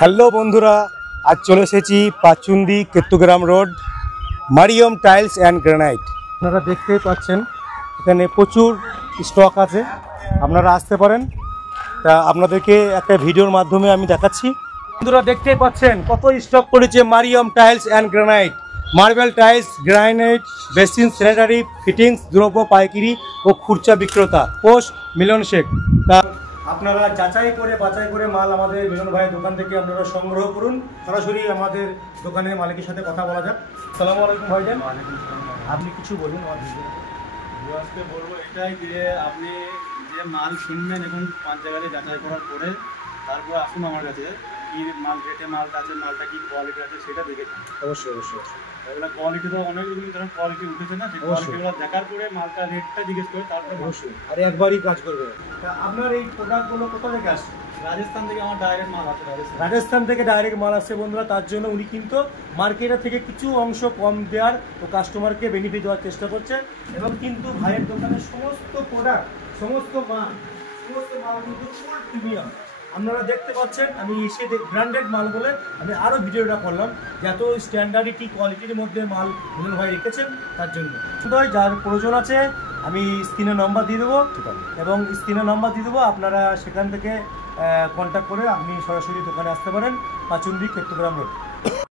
Hello বন্ধুরা, আজ চলে এসেছি Pachundi Ketugram road Mariyam tiles and granite. আপনারা দেখতেই পাচ্ছেন এখানে প্রচুর স্টক আছে, আপনারা আসতে পারেন। তা আপনাদেরকে একটা ভিডিওর মাধ্যমে আমি দেখাচ্ছি। বন্ধুরা দেখতেই পাচ্ছেন কত স্টক করেছে Maryam tiles and granite. Marble tiles, granite, basin, sanitary fittings, দ্রব্য পাইকারি ও খুচরা বিক্রেতা, পোস্ট মিলন শেখ। তা আপনারা যাচাই করে বাছাই করে মাল আমাদের মিলন ভাইয়ের দোকান থেকে আপনারা সংগ্রহ করুন। সরাসরি আমাদের দোকানের মালিকের সাথে কথা বলা যাক। আসসালামু আলাইকুম ভাইজান। আপনি কিছু বলুন। আজকে বলবো এটাই যে আপনি যে মাল কিনবেন এখন 5 জায়গায় যাচাই করার পরে তারপর আসুন আমার কাছে, কি মাল রেটে মালটা আছে, মালটা কি কোয়ালিটি আছে সেটা দেখে খান। অবশ্যই অবশ্যই এগুলো কোয়ালিটি তো অনেক ধরনের কোয়ালিটি উঠেছে না, সেই কোয়ালিটিগুলো দেখার পরে মালটা রেটটা জিজ্ঞেস করে তারপরে অবশ্যই আর একবারই কাজ করবে। তা আপনার এই প্রোডাক্টগুলো কোথা থেকে আসছে? রাজস্থান থেকে আমার ডাইরেক্ট মাল আছে। রাজস্থান থেকে ডাইরেক্ট মাল আসছে বন্ধুরা, তার জন্য উনি কিন্তু মার্কেটের থেকে কিছু অংশ কম দেওয়ার ও কাস্টমারকে বেনিফিট দেওয়ার চেষ্টা করছে। এবং কিন্তু ভাইয়ের দোকানের সমস্ত প্রোডাক্ট, সমস্ত মাল কিন্তু ফুল প্রিমিয়াম। আপনারা দেখতে পাচ্ছেন, আমি এসে ব্র্যান্ডেড মাল বলে আমি আরও ভিডিওটা করলাম যে এত স্ট্যান্ডার্ডিটি কোয়ালিটির মধ্যে মাল মিলন ভাই রেখেছেন। তার জন্য যার প্রয়োজন আছে আমি স্ক্রিনে নম্বর দিয়ে দেবো, এবং স্ক্রিনে নম্বর দিয়ে দেবো, আপনারা সেখান থেকে কন্ট্যাক্ট করে আপনি সরাসরি দোকানে আসতে পারেন, পাচুন্দি কেতুগ্রাম রোড।